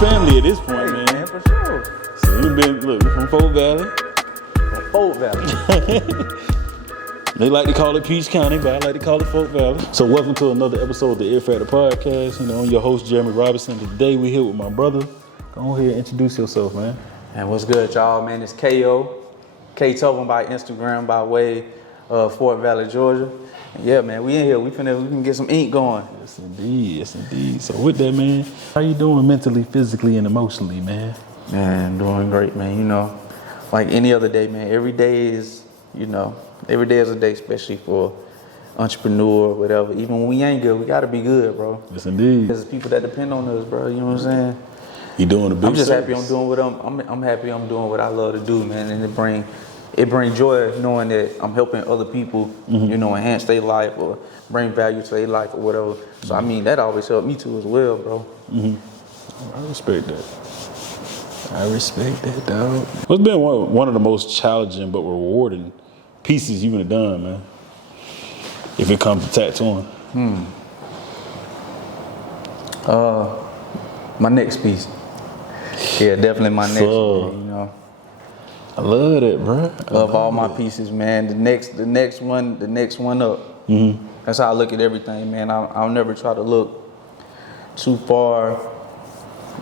family at this point, Hey, man. man, for sure. So we from Fort Valley. Fort Valley. They like to call it Peach County, but I like to call it Fort Valley. So welcome to another episode of the Air Factor Podcast. You know, I'm your host, Jeremy Robinson. Today we here with my brother. Go ahead and introduce yourself, man. And what's good, y'all, man? It's Kayo. Kaytovenn by Instagram by way of Fort Valley, Georgia. And yeah, man, we in here. We can get some ink going. Yes, indeed. Yes, indeed. So with that, man, how you doing mentally, physically, and emotionally, man? Man, doing great, man. You know, like any other day, man. Every day is, every day is a day, especially for entrepreneur, whatever. Even when we ain't good, we gotta be good, bro. Yes, indeed. There's people that depend on us, bro. You know what I'm saying? You doing a big I'm just service. happy I'm doing what I'm happy I'm doing what I love to do, man. And it bring joy knowing that I'm helping other people, enhance their life or bring value to their life or whatever. So I mean, that always helped me too as well, bro. I respect that. I respect that, dog. What's been one of the most challenging but rewarding pieces you've done, man? If it comes to tattooing. My next piece. Yeah, definitely my next one, I love that, bro. Of all my pieces, man. The next one up. That's how I look at everything, man. I'll never try to look too far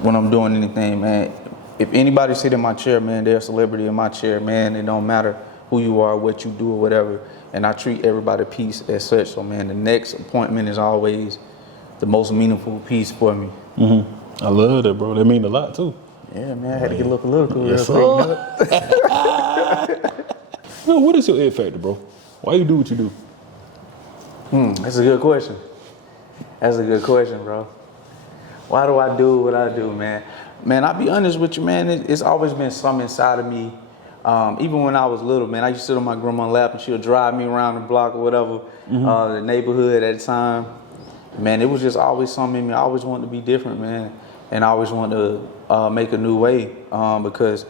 when I'm doing anything, man. If anybody sit in my chair, man, they're a celebrity in my chair, man. It don't matter who you are, what you do, or whatever. And I treat everybody piece as such. So, man, the next appointment is always the most meaningful piece for me. I love that, bro. That mean a lot too. Yeah, man. I had to get a little political. Yes, real quick. No, what is your Air Factor, bro? Why you do what you do? That's a good question. That's a good question, bro. Why do I do what I do, man? Man, I'll be honest with you, man. It's always been something inside of me. Even when I was little, man, I used to sit on my grandma's lap and she'll drive me around the block or whatever, the neighborhood at the time. Man, it was just always something in me. I always wanted to be different, man. And I always wanted to make a new way because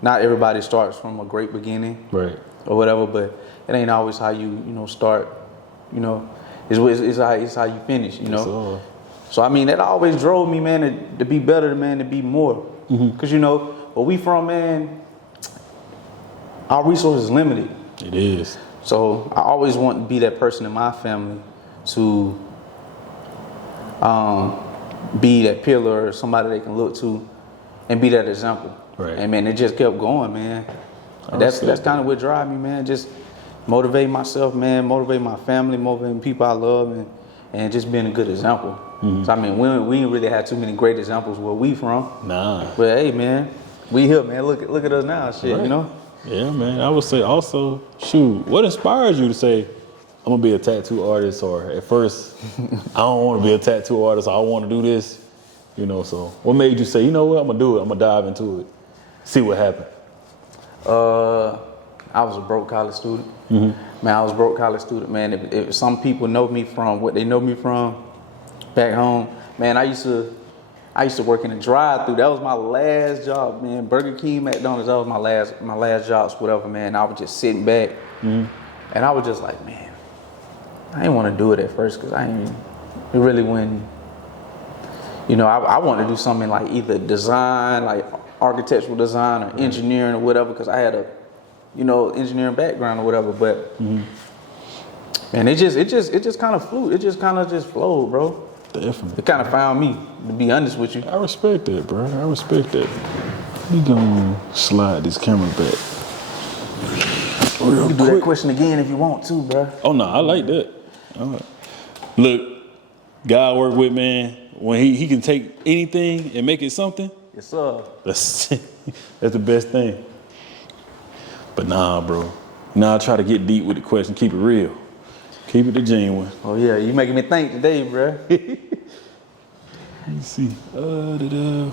not everybody starts from a great beginning. Right. Or whatever, but it ain't always how you start, it's how you finish, So I mean, that always drove me, man, to be better, man, to be more. Because where we from, man, our resources limited. It is. So I always want to be that person in my family to be that pillar or somebody they can look to and be that example. Right. And man, it just kept going, man. And that's kind of what drives me, man. Just motivate myself, man. Motivate my family, motivating people I love, and just being a good example. So I mean, we ain't really had too many great examples where we from. Nah. But hey, man, we here, man. Look at us now, shit. Right. Yeah, man. I would say also, shoot, what inspires you to say, I'm gonna be a tattoo artist, or at first, I don't want to be a tattoo artist, I want to do this, so what made you say, you know what, I'm gonna do it, I'm gonna dive into it, see what happens? I was a broke college student. Man, I was a broke college student, man. If some people know me from what they know me from back home, man, I used to work in a drive-thru. That was my last job, man. Burger King, McDonald's, that was my last jobs, whatever, man. I was just sitting back, and I was just like, man, I didn't want to do it at first because it really wasn't, I wanted to do something like either design, like architectural design or engineering or whatever, because I had a, engineering background or whatever. But man, it just kind of flew. It just kind of flowed, bro. Definitely. It kind of found me, to be honest with you. I respect that, bro. I respect that. We gonna slide this camera back. You can do that question again if you want to, bro. Oh no, I like that. Look, guy I work with, man, when he can take anything and make it something. Yes, sir. That's the best thing. But nah, bro. Nah, I try to get deep with the question. Keep it real. Keep it the genuine. Oh yeah, you making me think today, bro. Let's see. Being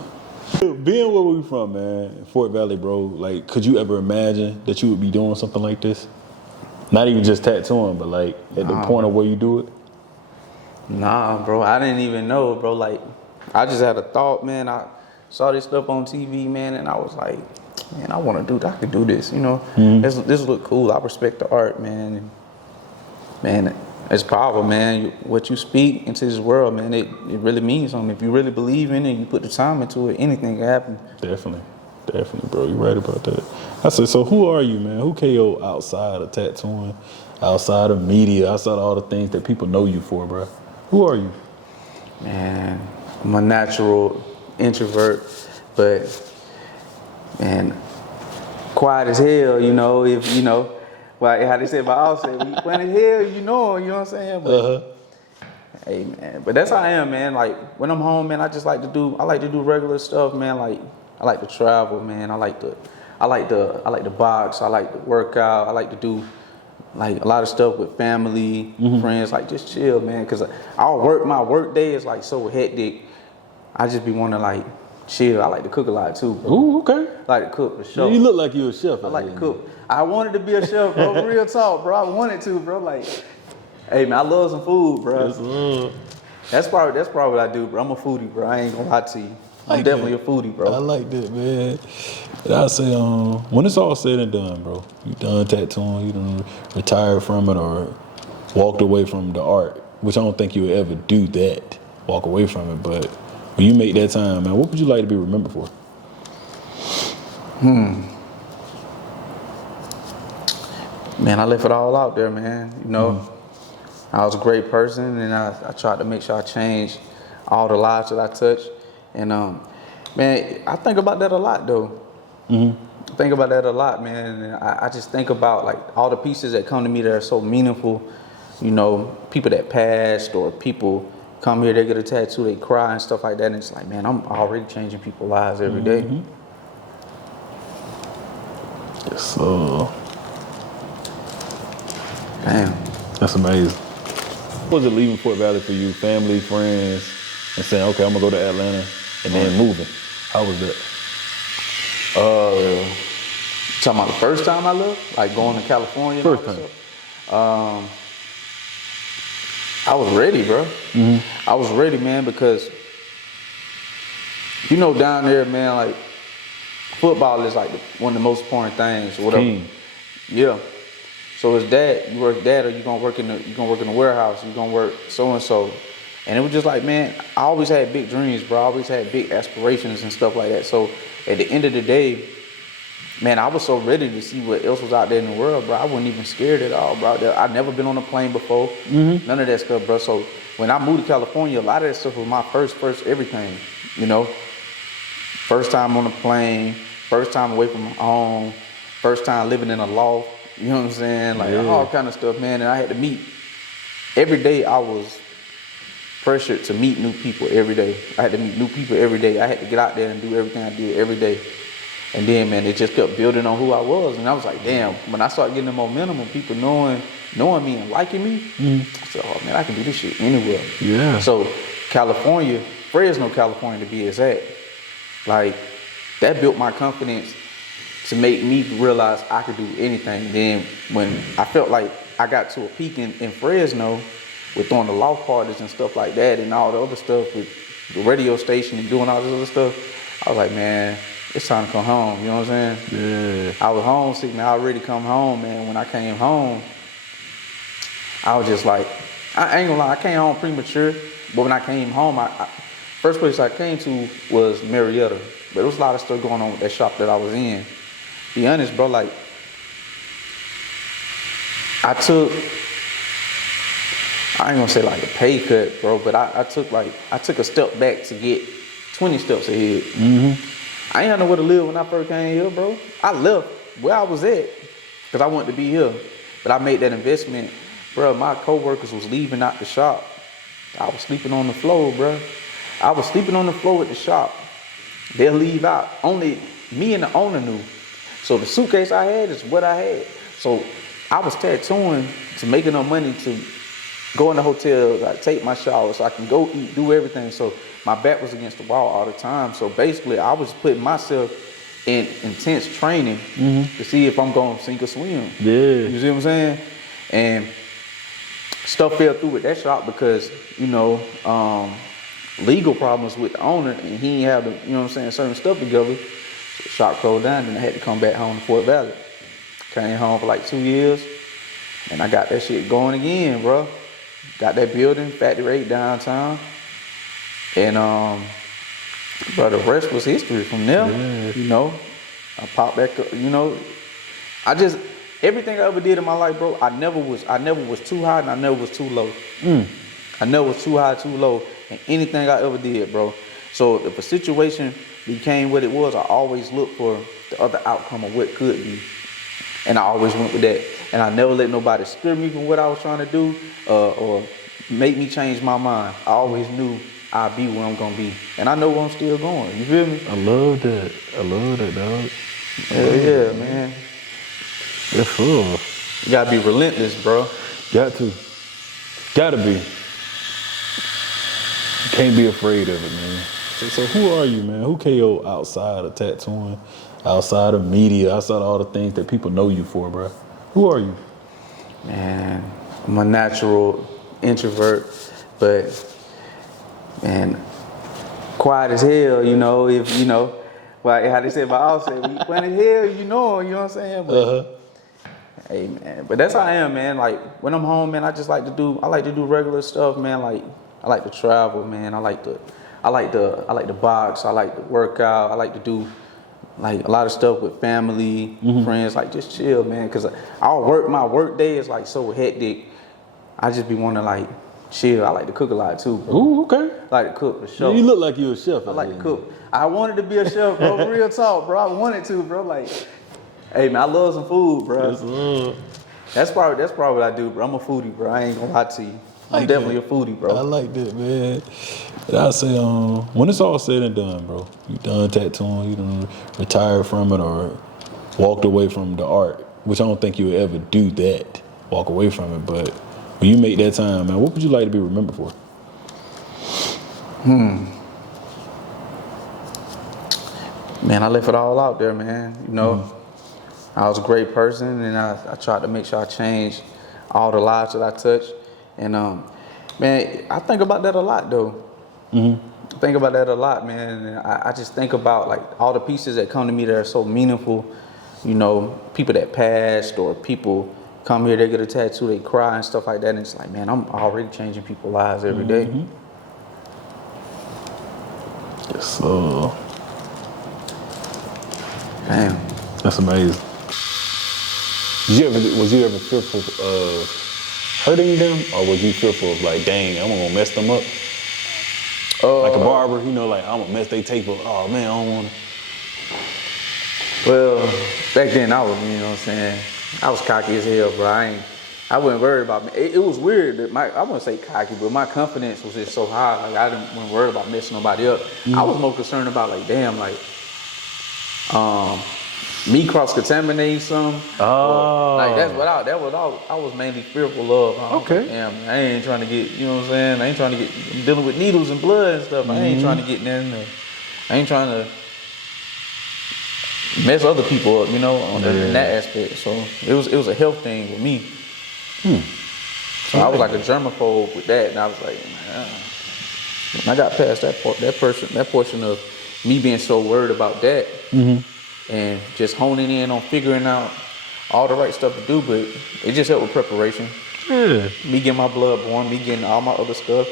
where we from, man, Fort Valley, bro. Like, could you ever imagine that you would be doing something like this? Not even just tattooing, but like at the point of where you do it. Nah, bro. I didn't even know, bro. Like, I just had a thought, man. I saw this stuff on TV, man, and I was like, man, I could do this, This look cool. I respect the art, man. And, man, It's powerful, man. What you speak into this world, man, it really means something. If you really believe in it, you put the time into it, anything can happen. Definitely, bro. You're right about that. I said, so who are you, man? Who KO outside of tattooing, outside of media, outside of all the things that people know you for, bro? Who are you? Man, I'm a natural introvert, but man, quiet as hell, you know, if you know, like how they say about Offset, when you quiet as hell, you know what I'm saying? But hey man, but that's how I am, man. Like when I'm home, man, I like to do regular stuff, man. Like I like to travel, man. I like to box, I like to work out, I like to do like a lot of stuff with family, friends, like just chill, man. Cause my work day is like so hectic. I just be wanting to like chill. I like to cook a lot too, bro. Ooh, okay. I like to cook for sure. Yeah, you look like you're a chef. I like to cook. I wanted to be a chef, bro. Real talk, bro. I wanted to, bro. Like, hey man, I love some food, bro. That's probably what I do, bro. I'm a foodie, bro. I ain't gonna lie to you. I'm definitely a foodie, bro. I like that, man. And I say, when it's all said and done, bro, you done tattooing, you done retired from it or walked away from the art, which I don't think you would ever do that, walk away from it. But when you make that time, man, what would you like to be remembered for? Man, I left it all out there, man. You know, I was a great person, and I tried to make sure I changed all the lives that I touched. And man, I think about that a lot, though. I think about that a lot, man. And I just think about like all the pieces that come to me that are so meaningful. You know, people that passed or people come here, they get a tattoo, they cry and stuff like that. And it's like, man, I'm already changing people's lives every day. Yes, sir. Damn. That's amazing. What was it leaving Fort Valley for you? Family, friends, and saying, okay, I'm gonna go to Atlanta, and then moving. How was that? Talking about the first time I left, like going to California. First time. I was ready, bro. I was ready, man, because you know down there, man, like football is like one of the most important things. Whatever. King. Yeah. So it's that you work that, or you gonna work in the warehouse. You gonna work so and so, and it was just like, man, I always had big dreams, bro. I always had big aspirations and stuff like that. So at the end of the day, man, I was so ready to see what else was out there in the world, bro. I wasn't even scared at all, bro. I'd never been on a plane before, none of that stuff, bro. So when I moved to California, a lot of that stuff was my first everything, you know. First time on a plane, first time away from home, first time living in a loft. You know what I'm saying? Like all kind of stuff, man. And I had to meet. Every day I was pressured to meet new people every day. I had to meet new people every day. I had to get out there and do everything I did every day. And then, man, it just kept building on who I was. And I was like, damn, when I started getting the momentum and people knowing me and liking me, I said, oh, man, I can do this shit anywhere. Yeah. So California, Fresno, California to be exact, like that built my confidence to make me realize I could do anything. Then when I felt like I got to a peak in Fresno with throwing the loft parties and stuff like that and all the other stuff with the radio station and doing all this other stuff, I was like, man, it's time to come home, you know what I'm saying? Yeah. I was homesick, man. I already come home, man. When I came home, I was just like, I ain't gonna lie, I came home premature, but when I came home, first place I came to was Marietta. But there was a lot of stuff going on with that shop that I was in. Be honest, bro, like, I ain't gonna say like a pay cut, bro, but I took a step back to get 20 steps ahead. I ain't had nowhere to live when I first came here, bro. I left where I was at because I wanted to be here. But I made that investment, bro. My coworkers was leaving out the shop. I was sleeping on the floor, bro. I was sleeping on the floor at the shop. They'll leave out. Only me and the owner knew. So the suitcase I had is what I had. So I was tattooing to make enough money to go in the hotel, like, take my shower so I can go eat, do everything. So my back was against the wall all the time. So basically, I was putting myself in intense training to see if I'm going to sink or swim. Yeah. You see what I'm saying? And stuff fell through with that shop because, you know, legal problems with the owner, and he ain't have the, you know what I'm saying, certain stuff together. So the shop closed down, and I had to come back home to Fort Valley. Came home for like 2 years, and I got that shit going again, bro. got that building, Factory 8 downtown. And bro, the rest was history from there. Yeah. You know, I popped back up, you know. Everything I ever did in my life, bro, I never was too high and I never was too low. I never was too high, too low in anything I ever did, bro. So if a situation became what it was, I always looked for the other outcome of what could be. And I always went with that. And I never let nobody steer me from what I was trying to do or make me change my mind. I always knew I'd be where I'm gonna be. And I know where I'm still going. You feel me? I love that. I love that, dog. Yeah, man. That's full. You gotta be relentless, bro. Got to. Gotta be. Can't be afraid of it, man. So who are you, man? Who KO outside of tattooing, outside of media, outside of all the things that people know you for, bro? Who are you? Man, I'm a natural introvert, but man, quiet as hell, you know, if you know, like how they say about Offset, we quiet as hell, you know what I'm saying? But, hey man, but that's how I am, man. Like when I'm home, man, I like to do regular stuff, man. Like I like to travel, man. I like to box, I like to work out, I like to do like a lot of stuff with family, friends, like just chill, man. Cause my work day is like so hectic. I just be wanting to like chill. I like to cook a lot too, bro. Ooh, okay. I like to cook for sure. You look like you're a chef. I like to cook. I wanted to be a chef, bro. Real talk, bro. I wanted to, bro. Like, hey man, I love some food, bro. That's probably what I do, bro. I'm a foodie, bro. I ain't gonna lie to you. I'm definitely a foodie, bro. I like that, man. And I say, when it's all said and done, bro, you done tattooing, you done retired from it or walked away from the art, which I don't think you would ever do that, walk away from it. But when you make that time, man, what would you like to be remembered for? Man, I left it all out there, man. You know, I was a great person, and I tried to make sure I changed all the lives that I touched. And man, I think about that a lot, though. I think about that a lot, man. And I just think about like all the pieces that come to me that are so meaningful. You know, people that passed or people come here, they get a tattoo, they cry and stuff like that. And it's like, man, I'm already changing people's lives every day. Yes, sir. Damn. That's amazing. Was you ever fearful of hurting them, or was you fearful of like, dang, I'm gonna mess them up? Like a barber, you know, like I'm gonna mess their tape up. Oh man, I don't wanna. Well, back then I was, you know what I'm saying, I was cocky as hell, bro. I wasn't worried about me. It was weird that I wouldn't say cocky, but my confidence was just so high. Like I wasn't worried about messing nobody up. I was more concerned about like, damn, like, me cross-contaminating something. Like that was all I was mainly fearful of. Okay. Damn, I ain't trying to get, you know what I'm saying? I'm dealing with needles and blood and stuff. I ain't trying to get in there. I ain't trying to mess other people up, you know, in that aspect. So it was a health thing with me. So I was like a germaphobe with that, and I was like, man, when I got past that portion of me being so worried about that, and just honing in on figuring out all the right stuff to do, but it just helped with preparation. Yeah. Me getting my blood born, me getting all my other stuff.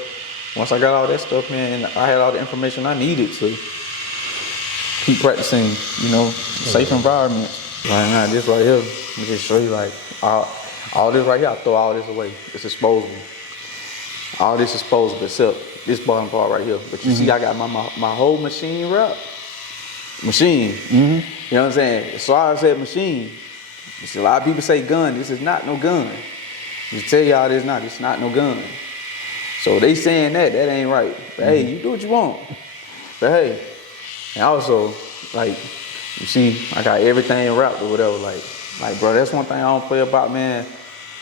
Once I got all that stuff, man, I had all the information I needed to keep practicing, you know, safe environments. Like, nah, this right here, let me just show you, like, all this right here, I throw all this away. It's disposable. All this is disposable except this bottom part right here. But you see, I got my whole machine wrapped. Machine. You know what I'm saying? So I said machine. You see, a lot of people say gun. This is not no gun. Just tell y'all it's not no gun. So they saying that ain't right. But hey, you do what you want. But hey, and also, like, you see, I got everything wrapped or whatever. Like, bro, that's one thing I don't play about, man.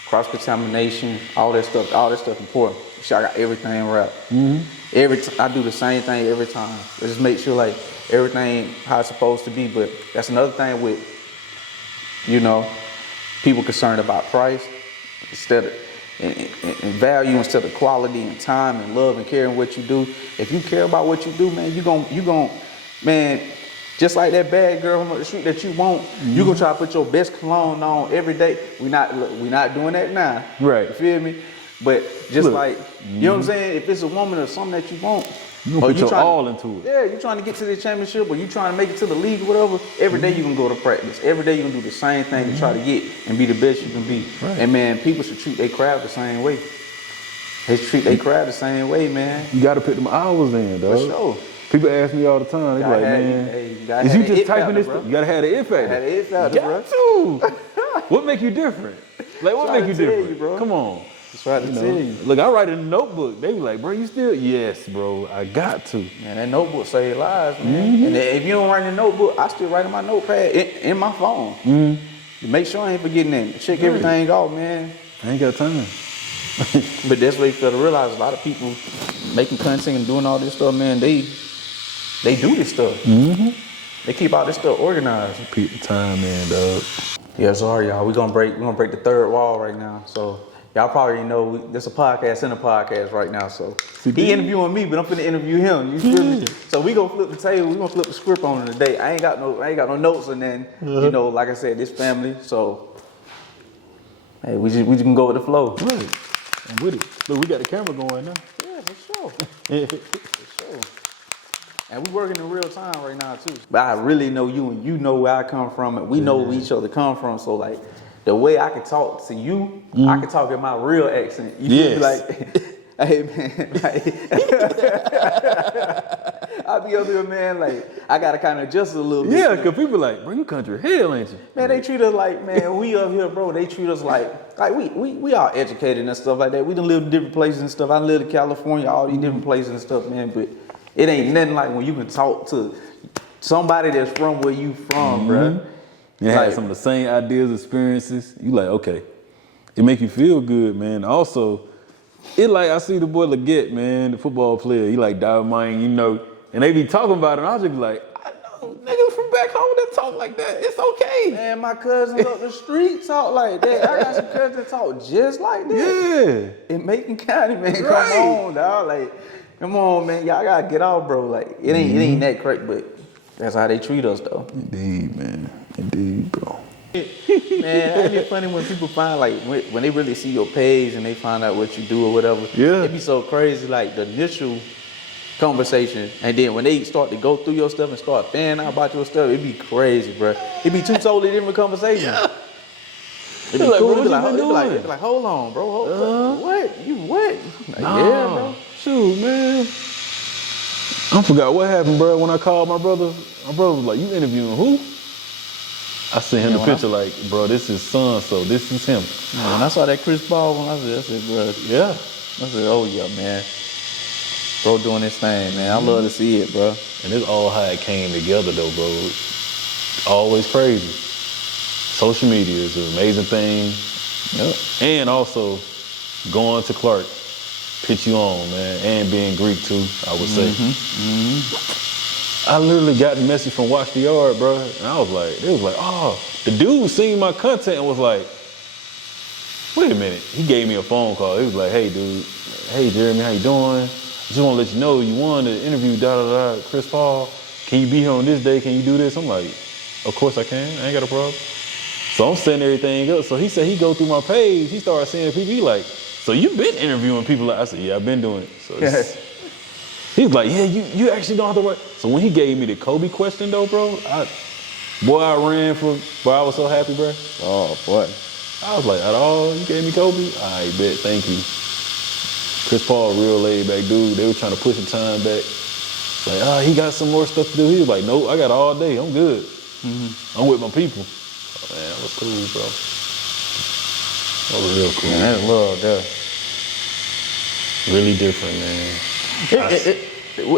Cross-contamination, all that stuff important. See, I got everything wrapped. I do the same thing every time. I just make sure, like, everything how it's supposed to be. But that's another thing with, you know, people concerned about price instead of and value instead of quality and time and love and caring what you do. If you care about what you do, man, you gon' man, just like that bad girl on the street that you want, you gonna try to put your best cologne on every day. We not doing that now. Right. You feel me? But just Look. like, you know what I'm saying? If it's a woman or something that you want, You gonna put your all into it. Yeah, you're trying to get to the championship or you trying to make it to the league or whatever, every day you can go to practice. Every day you can do the same thing to try to get and be the best you can be. Right. And man, people should treat their craft the same way. They should treat their craft the same way, man. You gotta put them hours in, dog. For sure. People ask me all the time, they be like, man, is you just typing this? You gotta have the it factor. Had the it factor, bro. Got to. What make you different? Like, what Try make you to tell different? you, bro. Come on. Just try to tell you. Look, I write in a notebook. They be like, bro, you still? Yes, bro, I got to. Man, that notebook save lives, man. And if you don't write in the notebook, I still write in my notepad in my phone. To make sure I ain't forgetting that. Check everything off, man. I ain't got time. But that's what you fail to realize. A lot of people making content and doing all this stuff, man, they do this stuff. They keep all this stuff organized. Keep the time in, dog. Yeah, sorry, y'all. We're gonna break the third wall right now. So y'all probably know this a podcast in a podcast right now. So he interviewing me, but I'm finna interview him. You feel me? So we gonna flip the table. We gonna flip the script on it today. I ain't got no notes, and then you know, like I said, this family. So hey, we just gonna go with the flow. Right. I'm with it. Look, we got the camera going now. Yeah, for sure. For sure. And we working in real time right now too. But I really know you and you know where I come from and we know where each other come from. So like the way I can talk to you, I can talk in my real accent. You feel me? Like, hey man, like, I be up here, man, like I gotta kinda adjust a little bit. Yeah, cause people like, bro, you country hell, ain't you? Man, they treat us like, man, we up here, bro, they treat us like we all educated and stuff like that. We done lived in different places and stuff. I lived in California, all these different places and stuff, man, but it ain't nothing like when you can talk to somebody that's from where you from, bruh. You Like, had some of the same ideas, experiences. You like, okay. It make you feel good, man. Also, it like I see the boy Leggett, man, the football player. He like Diamond, you know, and they be talking about it, and I just be like, I know niggas from back home that talk like that. It's okay. man, my cousins up the street talk like that. I got some cousins that talk just like that. Yeah. In Macon County, man. Right. Come on, dog. Like, come on, man. Y'all gotta get out, bro. Like, it ain't that crazy, but that's how they treat us, though. Indeed, man. Indeed, bro. Man, it'd be funny when people find, like, when they really see your page and they find out what you do or whatever. Yeah. It'd be so crazy, like, the initial conversation, and then when they start to go through your stuff and start fanning out about your stuff, it'd be crazy, bro. It'd be two totally different conversations. Yeah. It'd be Like, cool. bro, It'd be what you been doing? it'd be like, hold on, bro. What? You what? Like, Nah, yeah, bro. Shoot, man. I forgot what happened, bro. When I called my brother was like, you interviewing who? I sent him the picture like, bro, this is son, so this is him. Man, when I saw that Chris Paul one, I said, bro, Yeah. I said, oh yeah, man. Bro doing this thing, man. I love to see it, bro. And it's all how it came together, though, bro. Always crazy. Social media is an amazing thing. Yep. And also, going to Clark, pitch you on, man. And being Greek, too, I would say. I literally got the message from Watch the Yard, bro. And I was like, it was like, oh. The dude seen my content and was like, wait a minute. He gave me a phone call. He was like, hey, dude. Hey, Jeremy, how you doing? Just want to let you know you won the interview, Chris Paul. Can you be here on this day? Can you do this? I'm like, of course I can. I ain't got a problem. So I'm setting everything up. So he said he go through my page. He started seeing people. He like, so you've been interviewing people? I said, yeah, I've been doing it. So he was like, yeah, you actually don't have to work. So when he gave me the Kobe question though, bro, I ran for, bro, I was so happy, bro. Oh, boy. I was like, at all, you gave me Kobe? I bet, thank you. Chris Paul, real laid back dude. They were trying to push the time back. Like, he got some more stuff to do. He was like, nope, I got all day. I'm good. I'm with my people. Oh, man, that was cool, bro. That was real cool. Man, that's love there. Really different, man.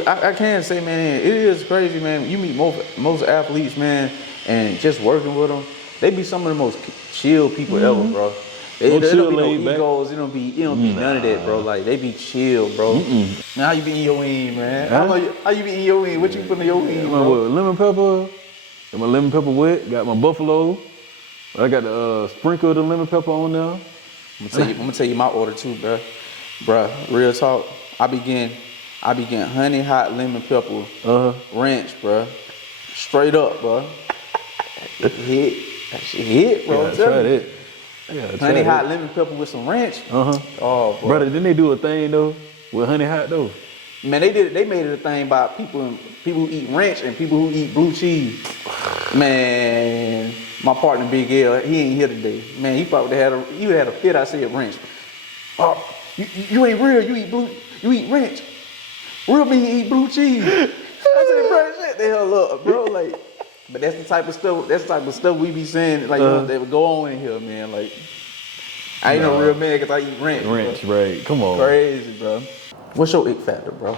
I can't say, man, it is crazy, man. You meet most athletes, man, and just working with them, they be some of the most chill people ever, bro. They don't be no egos. It don't be none of that, bro. Like, they be chill, bro. Man, how you be in your wing, man? How you be in your wing? What you put in your wing, bro? Lemon pepper. Got my lemon pepper wet. Got my buffalo. I got the sprinkle of the lemon pepper on there. I'm gonna tell you my order too, bro. Bruh, real talk. I begin honey hot lemon pepper ranch, bro. Straight up, bro. That shit hit, bro. Yeah, try it. Yeah, honey hot lemon pepper with some ranch. Oh, boy. Brother, didn't they do a thing though with honey hot though? Man, they made it a thing about people who eat ranch and people who eat blue cheese. Man, my partner Big L, he ain't here today. Man, he probably had a fit. I said ranch. Oh, you ain't real. You eat ranch. Real men eat blue cheese. I said, bro, shut the hell up, bro. Like, but that's the type of stuff. That's the type of stuff we be saying. Like, you know, that would go on in here, man. Like, I ain't no real man because I eat ranch. Ranch, bro. right? Come on. Crazy, bro. What's your it factor, bro?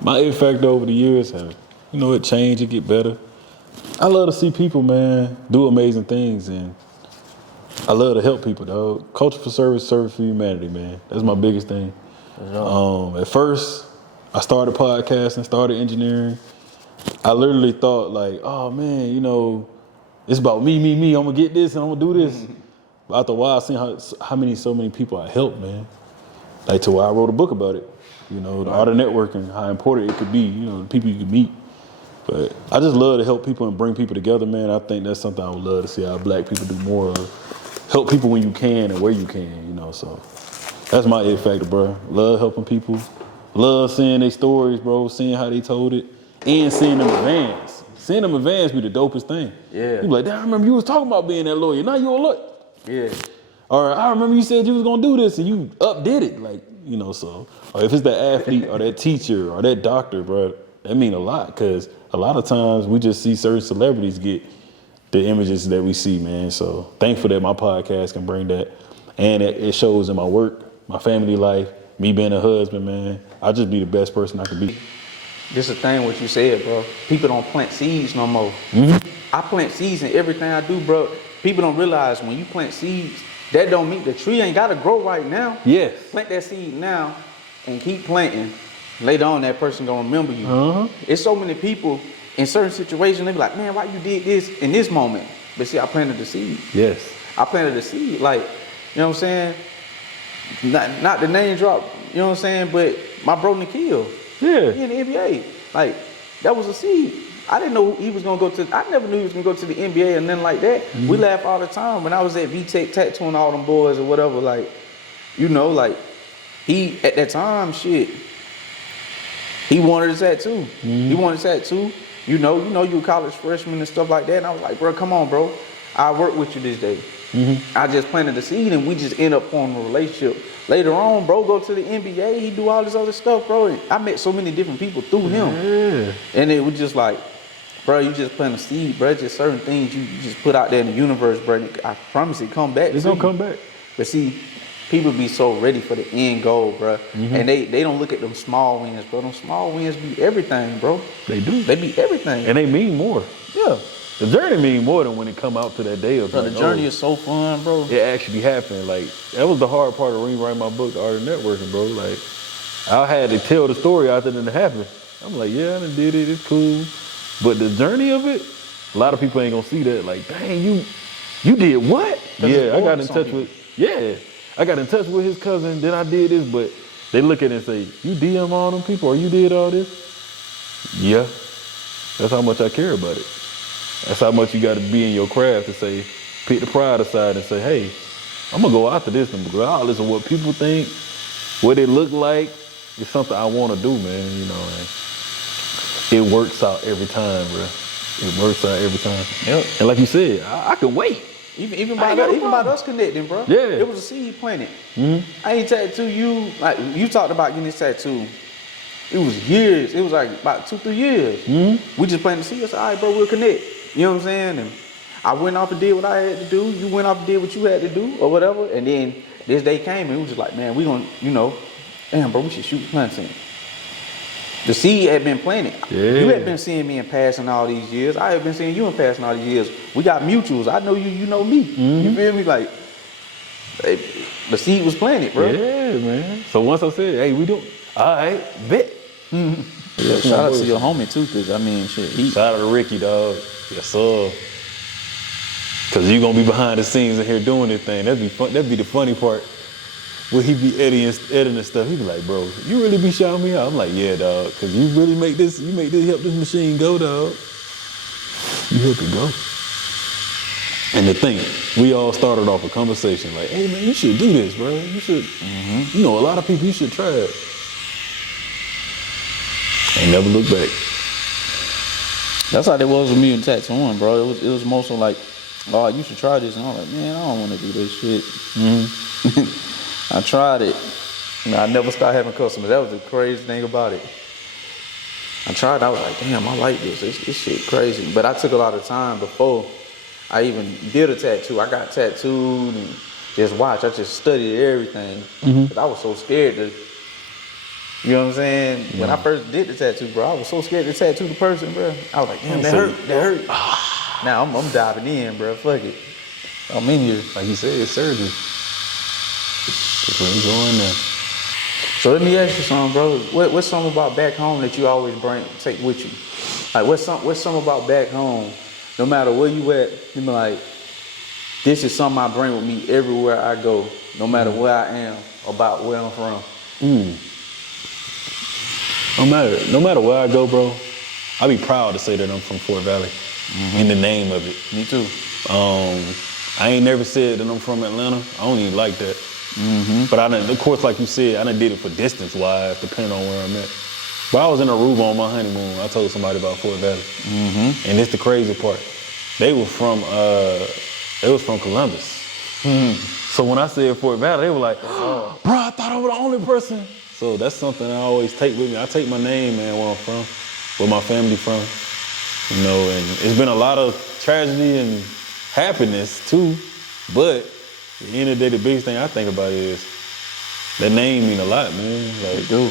My it factor over the years have, it changed, it get better. I love to see people, man, do amazing things, and I love to help people, dog. Culture for service, service for humanity, man. That's my biggest thing. At first, I started podcasting, started engineering. I literally thought like, oh man, it's about me. I'm gonna get this and I'm gonna do this. But after a while, I seen so many people I helped, man. Like to where I wrote a book about it. The art of networking, how important it could be, the people you could meet. But I just love to help people and bring people together, man. I think that's something I would love to see how black people do more of. Help people when you can and where you can, so that's my it factor, bro. Love helping people. Love seeing their stories, bro, seeing how they told it, and seeing them advance. Seeing them advance be the dopest thing. Yeah. You be like, damn, I remember you was talking about being that lawyer. Now you a lawyer. Yeah. Or I remember you said you was gonna do this and you updid it. Like, so. Or if it's that athlete or that teacher or that doctor, bro, that mean a lot. Because a lot of times we just see certain celebrities get the images that we see, man. So thankful that my podcast can bring that. And it shows in my work, my family life, me being a husband, man. I just be the best person I can be. This is the thing what you said, bro. People don't plant seeds no more. I plant seeds in everything I do, bro. People don't realize when you plant seeds, that don't mean the tree ain't gotta grow right now. Yes. Plant that seed now and keep planting. Later on, that person gonna remember you. It's so many people in certain situations, they be like, man, why you did this in this moment? But see, I planted the seed. Yes. I planted the seed. Like, you know what I'm saying? Not the name drop, you know what I'm saying? But my bro Nikhil, Yeah. he in the NBA. Like, that was a seed. I didn't know he was gonna I never knew he was gonna go to the NBA and nothing like that. We laugh all the time. When I was at VTech tattooing all them boys or whatever, like, like, he, at that time, shit, he wanted a tattoo. He wanted a tattoo. You a college freshman and stuff like that. And I was like, bro, come on, bro. I'll work with you this day. I just planted the seed and we just end up forming a relationship. Later on, bro, go to the NBA. He do all this other stuff, bro. And I met so many different people through him. Yeah. And it was just like, bro, you just plant a seed, bro. It's just certain things you just put out there in the universe, bro. And I promise it come back. It's gonna come back. But see, people be so ready for the end goal, bro. And they don't look at them small wins, bro. Them small wins be everything, bro. They do. They be everything. And they mean more. Yeah. The journey mean more than when it come out to that day of Bro, like, the journey is so fun, bro. it actually happened. Like, that was the hard part of rewriting my book, The Art of Networking, bro. Like, I had to tell the story after it happened. I'm like, yeah, I done did it, it's cool. But the journey of it, a lot of people ain't gonna see that. Like, dang, you did what? Yeah, I got in touch with his cousin, then I did this, but they look at it and say, you DM all them people or you did all this? Yeah, that's how much I care about it. That's how much you gotta be in your craft to say, pick the pride aside and say, hey, I'm gonna go after this, and regardless of what people think, what it look like, it's something I wanna do, man, and it works out every time, bro. It works out every time. Yep. And like you said, I can wait. Even by us connecting, bro. Yeah. It was a seed planted. I ain't tattoo you. Like, you talked about getting this tattoo. It was years. It was like about 2-3 years. We just planted the seed. I said, all right, bro, we'll connect. You know what I'm saying? And I went off and did what I had to do. You went off and did what you had to do or whatever. And then this day came and we was just like, man, we gonna, damn, bro, we should shoot planting. The seed had been planted. Yeah. You had been seeing me in passing all these years. I have been seeing you in passing all these years. We got mutuals. I know you, you know me. You feel me? Like, the seed was planted, bro. Yeah, man. So once I said, hey, we do, all right, bet. Yeah, shout out to your homie too, cause I mean, shit. Shout out to Ricky, dog. Yes, sir. Cause you gonna be behind the scenes in here doing this thing. That'd be fun. That'd be the funny part. When he be editing stuff, he be like, bro, you really be shouting me out? I'm like, yeah, dog. Cause you really help this machine go, dog. You help it go. And to think, we all started off a conversation like, hey man, you should do this, bro. You should, you know, a lot of people, you should try it. Ain't never look back. That's how it was with me and tattooing, bro. It was mostly like, oh, you should try this. And I'm like, man, I don't want to do this shit. I tried it. I never started having customers. That was the crazy thing about it. I tried it. I was like, damn, I like this. This shit crazy. But I took a lot of time before I even did a tattoo. I got tattooed and just watched. I just studied everything. But I was so scared to, you know what I'm saying? When I first did the tattoo, bro, I was so scared to tattoo the person, bro. I was like, damn, that hurt. Now I'm diving in, bro. Fuck it. I'm in here. Like you said, it's surgery. We're going there. So let me ask you something, bro. What's something about back home that you always take with you? Like what's something about back home, no matter where you at, you be like, this is something I bring with me everywhere I go, no matter where I am, about where I'm from. No matter where I go, bro, I be proud to say that I'm from Fort Valley. In the name of it. Me too. I ain't never said that I'm from Atlanta. I don't even like that. But I done, of course, like you said, I done did it for distance-wise, depending on where I'm at. But I was in Aruba on my honeymoon. I told somebody about Fort Valley. And it's the crazy part. They was from Columbus. So when I said Fort Valley, they were like, bro, I thought I was the only person. So that's something I always take with me. I take my name, man, where I'm from, where my family from. You know, and it's been a lot of tragedy and happiness too, but at the end of the day, the biggest thing I think about is that name mean a lot, man. Like, It do.